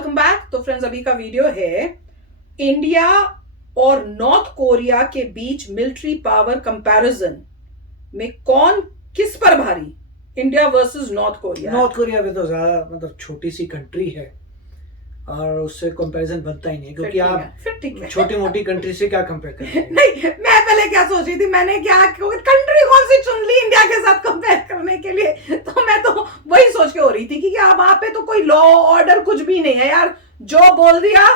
Welcome back. तो friends, अभी का वीडियो है इंडिया और नॉर्थ कोरिया के बीच मिलिट्री पावर कंपैरिजन में कौन किस पर भारी, India versus north Korea. North Korea भी तो ज्यादा मतलब छोटी सी कंट्री है और उससे कंपैरिजन बनता ही नहीं, क्योंकि आप छोटी मोटी कंट्री से क्या कंपेयर करेंगे। नहीं, मैं पहले क्या सोच रही थी, मैंने क्या कंट्री कौन सी चुन ली इंडिया के साथ कंपेयर करने के लिए, तो मैं तो वही सोच के हो रही थी कि वहां पे तो कोई लॉ ऑर्डर कुछ भी नहीं है यार, जो बोल दिया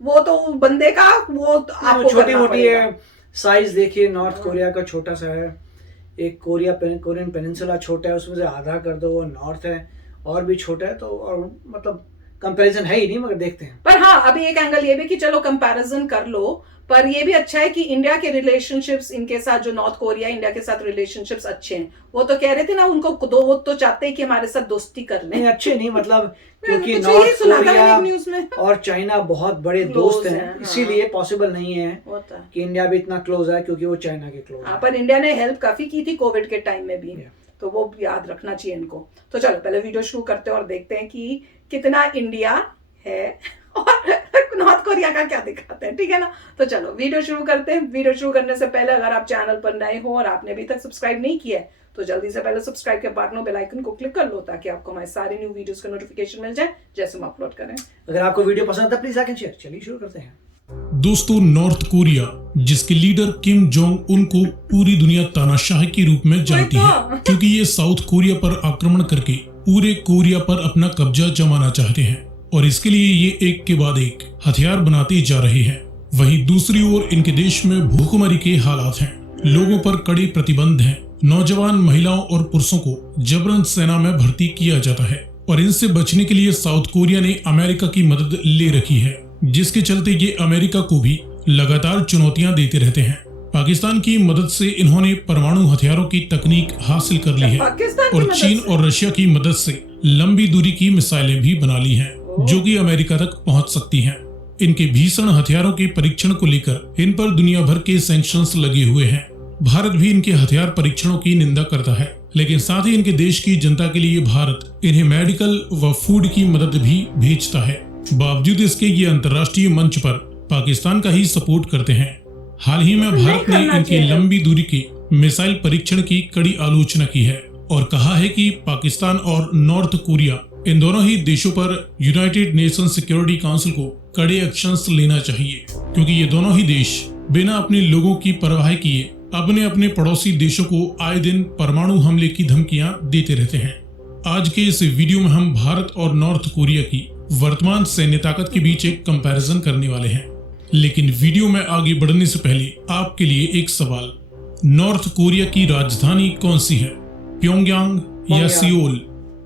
वो तो बंदे का वो आपको छोटी मोटी है। साइज देखिए, नॉर्थ कोरिया का छोटा सा है, एक कोरियन पेनिनसुला छोटा है, उसमें से आधा कर दो वो नॉर्थ है, और भी छोटा है, तो और मतलब कंपैरिजन है ही नहीं, मगर देखते हैं। पर हाँ, अभी एक एंगल ये भी कि चलो कंपैरिजन कर लो, पर ये भी अच्छा है कि इंडिया के रिलेशनशिप्स इनके साथ, जो नॉर्थ कोरिया इंडिया के साथ रिलेशनशिप्स अच्छे हैं। वो तो कह रहे थे ना, उनको दो वो तो चाहते हैं कि हमारे साथ दोस्ती कर लें। नहीं, अच्छे नहीं मतलब क्योंकि नॉर्थ कोरिया और चाइना बहुत बड़े दोस्त हैं, इसीलिए पॉसिबल नहीं है कि इंडिया भी इतना क्लोज है, क्योंकि वो चाइना के क्लोज है। पर इंडिया ने हेल्प काफी की थी कोविड के टाइम में भी, तो वो याद रखना चाहिए इनको। तो चलो पहले वीडियो शुरू करते हैं और देखते हैं कि कितना इंडिया है और नॉर्थ कोरिया का क्या दिखाते हैं, ठीक है ना। तो चलो वीडियो शुरू करते हैं। वीडियो शुरू करने से पहले अगर आप चैनल पर नए हो और आपने अभी तक सब्सक्राइब नहीं किया है, तो जल्दी से पहले सब्सक्राइब के बाद बेल आइकन को क्लिक कर लो, ताकि आपको हमारे सारे न्यू वीडियोस का नोटिफिकेशन मिल जाए जैसे हम अपलोड करें। अगर आपको वीडियो पसंद है प्लीज लाइक एंड शेयर। चलिए शुरू करते हैं। दोस्तों, नॉर्थ कोरिया जिसके लीडर किम जोंग उन को पूरी दुनिया तानाशाह के रूप में जानती है, क्योंकि ये साउथ कोरिया पर आक्रमण करके पूरे कोरिया पर अपना कब्जा जमाना चाहते हैं, और इसके लिए ये एक के बाद एक हथियार बनाते जा रहे हैं। वहीं दूसरी ओर इनके देश में भूखमरी के हालात हैं, लोगों पर कड़े प्रतिबंध हैं, नौजवान महिलाओं और पुरुषों को जबरन सेना में भर्ती किया जाता है, और इनसे बचने के लिए साउथ कोरिया ने अमेरिका की मदद ले रखी है, जिसके चलते ये अमेरिका को भी लगातार चुनौतियां देते रहते हैं। पाकिस्तान की मदद से इन्होंने परमाणु हथियारों की तकनीक हासिल कर ली है, और चीन और रशिया की मदद से लंबी दूरी की मिसाइलें भी बना ली हैं, जो कि अमेरिका तक पहुंच सकती हैं। इनके भीषण हथियारों के परीक्षण को लेकर इन पर दुनिया भर के सैंक्शंस लगे हुए हैं। भारत भी इनके हथियार परीक्षणों की निंदा करता है, लेकिन साथ ही इनके देश की जनता के लिए भारत इन्हें मेडिकल व फूड की मदद भी भेजता है। बावजूद इसके ये अंतर्राष्ट्रीय मंच पर पाकिस्तान का ही सपोर्ट करते हैं। हाल ही में भारत ने इनके लंबी दूरी के मिसाइल परीक्षण की कड़ी आलोचना की है और कहा है कि पाकिस्तान और नॉर्थ कोरिया इन दोनों ही देशों पर यूनाइटेड नेशन सिक्योरिटी काउंसिल को कड़े एक्शंस लेना चाहिए, क्योंकि ये दोनों ही देश बिना अपने लोगों की परवाह किए अपने पड़ोसी देशों को आए दिन परमाणु हमले की धमकियां देते रहते हैं। आज के इस वीडियो में हम भारत और नॉर्थ कोरिया की वर्तमान सैन्य ताकत के बीच एक कंपैरिजन करने वाले हैं। लेकिन वीडियो में आगे बढ़ने से पहले आपके लिए एक सवाल, नॉर्थ कोरिया की राजधानी कौन सी है, प्योंगयांग या सियोल?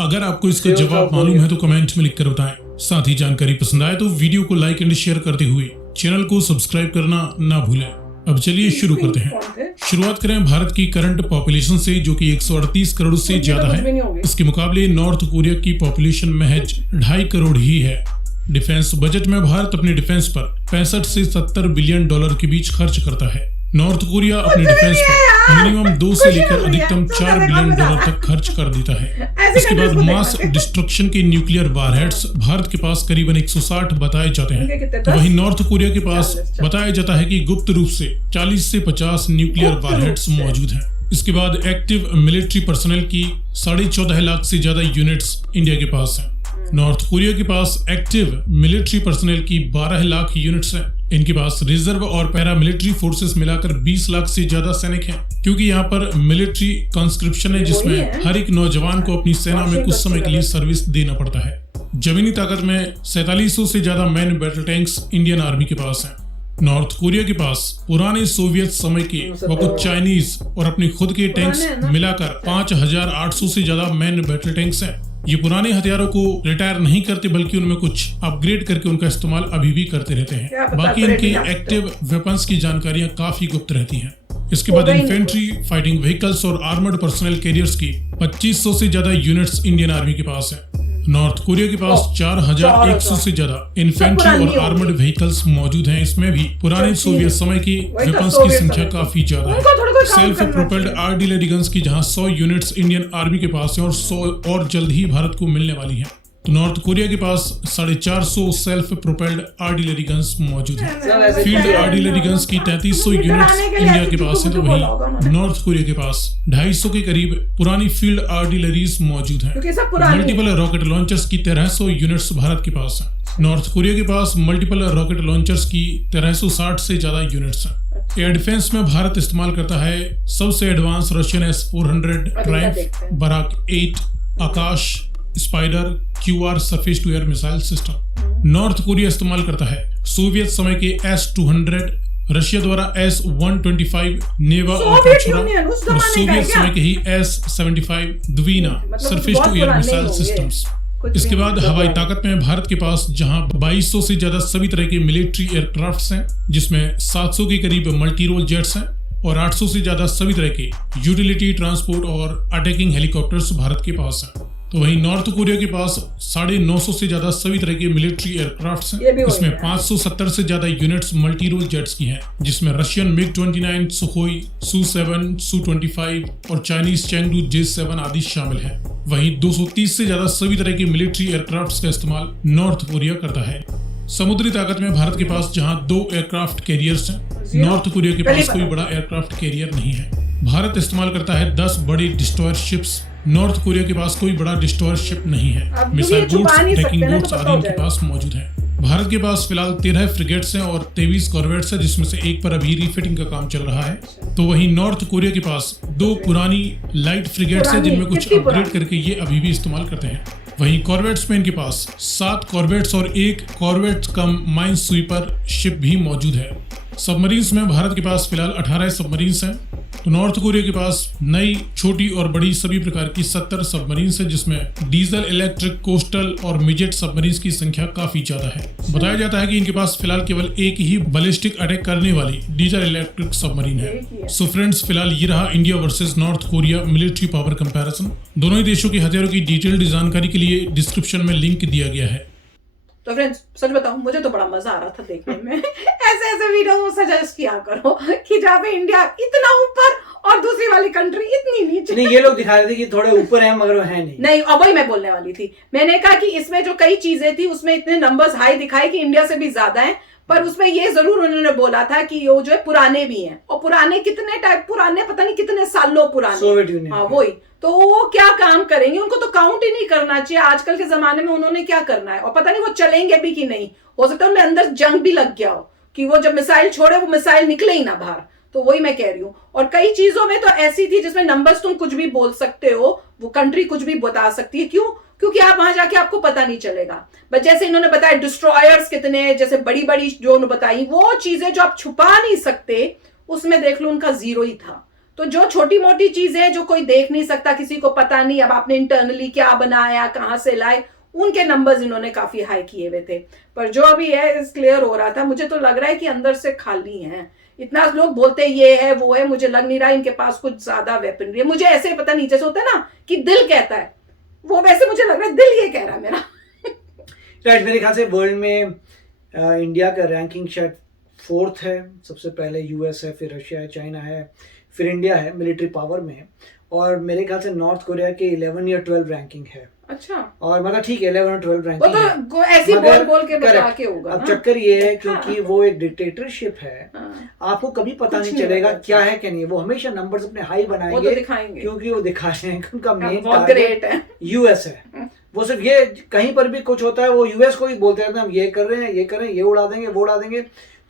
अगर आपको इसका जवाब मालूम है तो कमेंट में लिखकर बताएं। साथ ही जानकारी पसंद आए तो वीडियो को लाइक एंड शेयर करते हुए चैनल को सब्सक्राइब करना ना भूलें। अब चलिए शुरू करते हैं। शुरुआत करें भारत की करंट पॉपुलेशन से, जो कि 138 करोड़ से ज्यादा है। इसके मुकाबले नॉर्थ कोरिया की पॉपुलेशन महज 2.5 करोड़ ही है। डिफेंस बजट में भारत अपने डिफेंस पर 65 से 70 बिलियन डॉलर के बीच खर्च करता है। नॉर्थ कोरिया अपने डिफेंस पर मिनिमम 2 से लेकर अधिकतम 4 बिलियन डॉलर तक खर्च कर देता है। इसके बाद मास डिस्ट्रक्शन के न्यूक्लियर वारहेड्स भारत के पास करीबन 160 बताए जाते हैं, तो वहीं नॉर्थ कोरिया के पास बताया जाता है कि गुप्त रूप से 40 से 50 न्यूक्लियर वारहेड्स मौजूद हैं। इसके बाद एक्टिव मिलिट्री पर्सनल की 14.5 लाख से ज्यादा यूनिट्स इंडिया के पास हैं। नॉर्थ कोरिया के पास एक्टिव मिलिट्री पर्सनल की 12 लाख यूनिट्स हैं। इनके पास रिजर्व और पैरा मिलिट्री फोर्सेस मिलाकर 20 लाख से ज्यादा सैनिक हैं, क्योंकि यहाँ पर मिलिट्री कंस्क्रिप्शन है, जिसमें हर एक नौजवान को अपनी सेना में कुछ समय के लिए सर्विस देना पड़ता है। जमीनी ताकत में 4700 से ज्यादा man battle tanks Indian army के पास हैं। नॉर्थ कोरिया के पास पुराने सोवियत समय के व कुछ चाइनीज और अपने खुद के टैंक्स मिलाकर 5800 से ज्यादा मैन बैटल टैंक्स हैं। ये पुराने हथियारों को रिटायर नहीं करते, बल्कि उनमें कुछ अपग्रेड करके उनका इस्तेमाल अभी भी करते रहते हैं। बाकी इनके एक्टिव वेपन्स की जानकारियां काफी गुप्त रहती हैं। इसके बाद इन्फेंट्री, फाइटिंग व्हीकल्स और आर्मर्ड पर्सनल कैरियर्स की 2500 से ज्यादा यूनिट्स इंडियन आर्मी के पास है। नॉर्थ कोरिया के पास 4100 से ज्यादा इन्फेंट्री और आर्मर्ड व्हीकल्स मौजूद हैं। इसमें भी पुराने सोवियत समय की वेपन्स की संख्या काफी ज्यादा है। सेल्फ प्रोपेल्ड आर्टिलरी गन्स की जहां 100 यूनिट्स इंडियन आर्मी के पास है और 100 और जल्द ही भारत को मिलने वाली हैं। तो नॉर्थ कोरिया के पास 450 सेल्फ प्रोपेल्ड आर्टिलरी गन्स मौजूद हैं। सब ऐसे फील्ड आर्टिलरी गन्स की 3300 यूनिट्स इंडिया के पास है, तो वहीं नॉर्थ कोरिया के पास 250 के करीब पुरानी फील्ड आर्टिलरीज मौजूद हैं। क्योंकि सब पुरानी मल्टीपल रॉकेट लॉन्चर्स की 1300 यूनिट्स भारत के पास हैं। नॉर्थ कोरिया के पास मल्टीपल रॉकेट लॉन्चर्स की 1360 से ज्यादा यूनिट्स हैं। एयर डिफेंस में भारत इस्तेमाल करता है सबसे advance Russian S-400 Triumf, Barak 8, Akash, Spyder, QR surface to air missile system. North Korea इस्तेमाल करता है सोवियत समय के S-200, रशिया द्वारा S-125 नेवा और पेट्रोरा, और सोवियत समय के ही S-75 Dvina surface to air missile systems. इसके बाद हवाई ताकत में भारत के पास जहां 2200 से ज्यादा सभी तरह के मिलिट्री एयरक्राफ्ट्स हैं, जिसमें 700 के करीब मल्टी रोल जेट्स हैं और 800 से ज्यादा सभी तरह के यूटिलिटी, ट्रांसपोर्ट और अटैकिंग हेलीकॉप्टर्स भारत के पास हैं। तो वहीं नॉर्थ कोरिया के पास 950 से ज्यादा सभी तरह के मिलिट्री एयरक्राफ्ट्स हैं। इसमें 570 से ज्यादा यूनिट्स मल्टी रोल जेट्स की हैं, जिसमें Russian MiG-29, Sukhoi, Su-7, Su-25 और चाइनीज चैंगडू J-7 आदि शामिल हैं। वहीं 230 से ज्यादा सभी तरह के मिलिट्री एयरक्राफ्ट्स का इस्तेमाल नॉर्थ कोरिया करता है। समुद्री ताकत में भारत के पास जहां 2 एयरक्राफ्ट कैरियर्स हैं, नॉर्थ कोरिया के पास कोई बड़ा एयरक्राफ्ट कैरियर नहीं है। भारत इस्तेमाल करता है 10 बड़ी डिस्ट्रॉयर शिप्स, नॉर्थ कोरिया के पास कोई बड़ा डिस्ट्रॉयर शिप नहीं है। मिसाइल बोट्स, टैंकिंग बोट्स आदि इनके पास मौजूद हैं। भारत के पास फिलहाल 13 फ्रिगेट्स हैं और 23 कॉर्वेट्स हैं, जिसमें से एक पर अभी रिफिटिंग का काम चल रहा है। तो वहीं नॉर्थ कोरिया के पास 2 पुरानी लाइट फ्रिगेट्स हैं, जिनमें कुछ अपग्रेड करके ये अभी भी इस्तेमाल करते हैं। वहीं कॉर्वेट्स में इनके पास 7 कॉर्वेट्स और 1 कॉर्वेट कम माइन स्वीपर शिप भी मौजूद है। सबमरीन्स में भारत के पास फिलहाल 18 सबमरीन्स हैं। तो नॉर्थ कोरिया के पास नई, छोटी और बड़ी सभी प्रकार की 70 सबमरीन्स हैं, जिसमें डीजल, इलेक्ट्रिक, कोस्टल और मिजेट सबमरीन्स की संख्या काफी ज्यादा है। बताया जाता है कि इनके पास फिलहाल केवल एक ही बैलिस्टिक अटैक करने वाली डीजल इलेक्ट्रिक सबमरीन है। सो फ्रेंड्स, फिलहाल ये रहा India versus north Korea military power comparison. दोनों ही देशों के हथियारों की डिटेल्ड जानकारी के लिए डिस्क्रिप्शन में लिंक दिया गया है। तो फ्रेंड्स, सच बताऊं, मुझे तो बड़ा मजा आ रहा था देखने में। ऐसे ऐसे वीडियो सजेस्ट किया करो कि जहाँ पे इंडिया इतना ऊपर और दूसरी वाली कंट्री इतनी नीचे। नहीं, ये लोग दिखा रहे थे कि थोड़े ऊपर हैं मगर वो है नहीं। नहीं, अब वही मैं बोलने वाली थी। मैंने कहा कि इसमें जो कई चीजें थी उसमें इतने नंबर्स हाई दिखाए कि इंडिया से भी ज्यादा है, पर उसमें ये जरूर उन्होंने बोला था कि वो जो है पुराने भी हैं, और पुराने कितने टाइप पुराने, पता नहीं कितने सालों पुराने, सोवियत यूनियन। हाँ वही। तो वो क्या काम करेंगे, उनको तो काउंट ही नहीं करना चाहिए। आजकल के जमाने में उन्होंने क्या करना है, और पता नहीं वो चलेंगे भी कि नहीं। हो सकता है उनके अंदर जंग भी लग गया हो कि वो जब मिसाइल छोड़े वो मिसाइल निकले ही ना बाहर। तो वही मैं कह रही हूँ। और कई चीजों में तो ऐसी थी जिसमें नंबर्स तुम कुछ भी बोल सकते हो, वो कंट्री कुछ भी बता सकती है। क्यों? क्योंकि आप वहां जाके आपको पता नहीं चलेगा। बट जैसे इन्होंने बताया डिस्ट्रॉयर्स कितने, जैसे बड़ी बड़ी जो उन्होंने बताई, वो चीजें जो आप छुपा नहीं सकते, उसमें देख लो उनका 0 ही था। तो जो छोटी मोटी चीजें जो कोई देख नहीं सकता, किसी को पता नहीं, अब आपने इंटरनली क्या बनाया, कहां से लाए, उनके नंबर्स इन्होंने काफी हाई किए हुए थे। पर जो अभी है क्लियर हो रहा था, मुझे तो लग रहा है कि अंदर से खाली है। इतना लोग बोलते ये है वो है, मुझे लग नहीं रहा इनके पास कुछ ज्यादा वेपनरी है। मुझे ऐसे पता नहीं, जैसे होता है ना कि दिल कहता है, वो वैसे मुझे लग रहा है दिल ये कह रहा है मेरा। राइट, मेरे ख्याल से वर्ल्ड में इंडिया का रैंकिंग शायद 4th है। सबसे पहले US है, फिर रशिया है, चाइना है, फिर इंडिया है मिलिट्री पावर में। और मेरे ख्याल से नॉर्थ कोरिया के 11 या 12 रैंकिंग है। अच्छा, और मतलब ठीक है 11 और 12 रैंकिंग है। तो ऐसी बोल के बता के होगा। अब चक्कर ये है क्योंकि वो एक डिक्टेटरशिप है, आपको कभी पता नहीं चलेगा क्या है क्या नहीं। वो हमेशा नंबर्स अपने हाई बनाएंगे, क्योंकि वो दिखा रहे हैं उनका मेन टारगेट US है। वो सिर्फ ये कहीं पर भी कुछ होता है वो US को ही बोलते रहते हैं, हम ये कर रहे हैं, ये कर रहे हैं, ये उड़ा देंगे, वो उड़ा देंगे।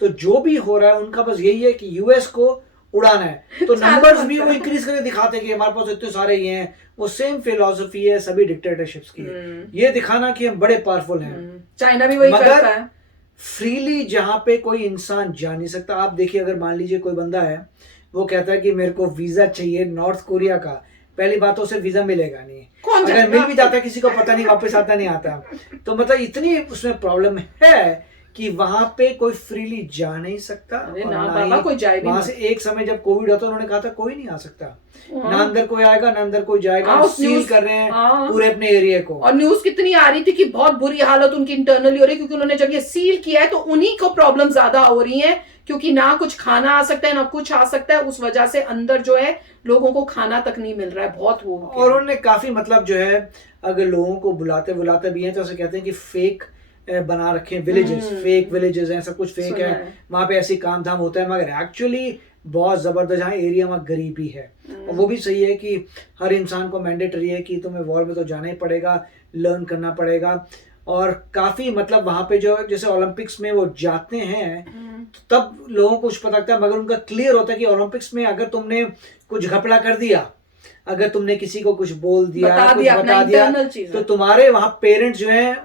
तो जो भी हो रहा है उनका बस यही है कि US को उड़ाना है। तो नंबर्स भी वो इंक्रीज करके दिखाते हैं कि हमारे पास इतने सारे ये हैं। वो सेम फिलॉसफी है सभी डिक्टेटरशिप्स की, ये दिखाना कि हम बड़े पावरफुल हैं। चाइना भी वही करता है। फ्रीली जहां पे कोई इंसान जा नहीं सकता। आप देखिए, अगर मान लीजिए कोई बंदा है, वो कहता है कि मेरे को वीजा चाहिए नॉर्थ कोरिया का, पहली बात तो उसे वीजा मिलेगा नहीं। अगर मिल भी जाता है किसी को पता नहीं, वापस आता नहीं आता। तो मतलब इतनी उसमें प्रॉब्लम है कि वहां पे कोई फ्रीली जा नहीं सकता, अरे और ना ना बाबा, ही कोई जाए भी वहां मत। से एक समय जब कोविड होता उन्होंने कहा था कोई नहीं आ सकता, हाँ। ना अंदर कोई आएगा ना अंदर कोई जाएगा, हाँ, उस सील न्यूज़- कर रहे हैं हाँ। पूरे अपने एरिया को। और न्यूज कितनी आ रही थी कि बहुत बुरी हालत उनकी इंटरनली हो रही है, क्योंकि उन्होंने जब ये सील किया है तो उन्हीं को प्रॉब्लम ज्यादा हो रही है, क्योंकि ना कुछ खाना आ सकता है ना कुछ आ सकता है, उस वजह से अंदर जो है लोगों को खाना तक नहीं मिल रहा है, बहुत वो हो गया और है। उन्होंने काफी मतलब जो है, अगर लोगों को बुलाते बुलाते भी हैं तो ऐसे कहते हैं कि फेक बना रखे विलेजेस, फेक विलेजेस हैं, सब कुछ फेक सुना है, है। वहां पे ऐसी काम धाम होता है, मगर एक्चुअली बहुत जबरदस्त जहाँ एरिया में गरीबी है। और वो भी सही है कि हर इंसान को मैंडेटरी है कि तुम्हें वॉर में तो जाना ही पड़ेगा, लर्न करना पड़ेगा। और काफी मतलब वहां पे जो जैसे ओलंपिक्स में वो जाते हैं तब लोगों को कुछ पता लगता है, मगर उनका क्लियर होता है कि ओलंपिक्स में अगर तुमने कुछ घपला कर दिया, अगर तुमने किसी को कुछ बोल दिया, बता कुछ दिया, बता अपना दिया, internal चीज़ तो है। तुम्हारे वहां पेरेंट्स जो हैं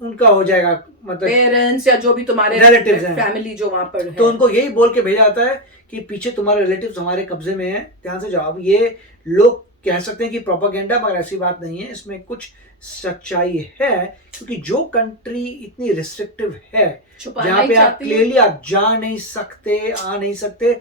उनका हो जाएगा, मतलब पेरेंट्स या जो भी तुम्हारे Relatives हैं। फैमिली जो वहां पर है, तो उनको यही बोल के भेजा जाता है कि पीछे तुम्हारे रिलेटिव्स हमारे कब्जे में हैं, ध्यान से जाओ। अब ये लोग कह सकते हैं कि प्रोपागेंडा, मगर ऐसी बात नहीं है, इसमें कुछ सच्चाई है, क्योंकि जो कंट्री इतनी रिस्ट्रिक्टिव है छुपाना जहाँ ही पे आप चाहती है। क्लियरली आप जा नहीं सकते, आ नहीं सकते,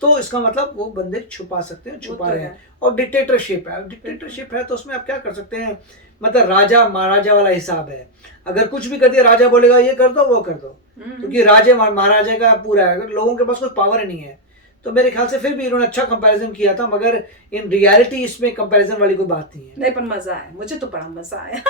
तो इसका मतलब वो बंदे छुपा सकते हैं, छुपा तो रहे है। हैं। और डिक्टेटरशिप है, डिक्टेटरशिप है तो उसमें आप क्या कर सकते हैं, मतलब राजा महाराजा वाला हिसाब है, अगर कुछ भी कर दिया राजा बोलेगा ये कर दो वो कर दो, क्योंकि राजा महाराजा का पूरा है, लोगों के पास कोई पावर ही नहीं है। तो मेरे ख्याल से फिर भी इन्होंने अच्छा कंपैरिजन किया था, मगर इन रियलिटी इसमें कंपैरिजन वाली कोई बात नहीं है। नहीं, पर मजा आया, मुझे तो बड़ा मजा आया।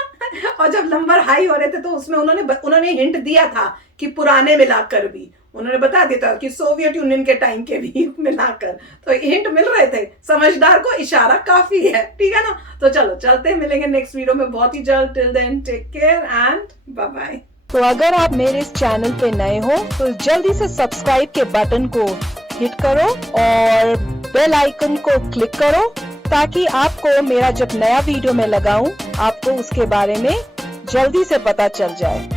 और जब नंबर हाई हो रहे थे तो उसमें उन्होंने हिंट दिया था कि पुराने मिलाकर भी, उन्होंने बता दिया था कि सोवियत यूनियन के टाइम के भी मिलाकर, तो हिंट मिल रहे थे। समझदार को इशारा काफी है, ठीक है ना। तो चलो चलते हैं, मिलेंगे नेक्स्ट वीडियो में बहुत ही जल्द। Till then take care and bye bye. तो अगर आप मेरे इस चैनल पे नए हो तो जल्दी से सब्सक्राइब के बटन को हिट करो और बेल आइकन को क्लिक करो, ताकि आपको मेरा जब नया वीडियो मैं लगाऊं आपको उसके बारे में जल्दी से पता चल जाए।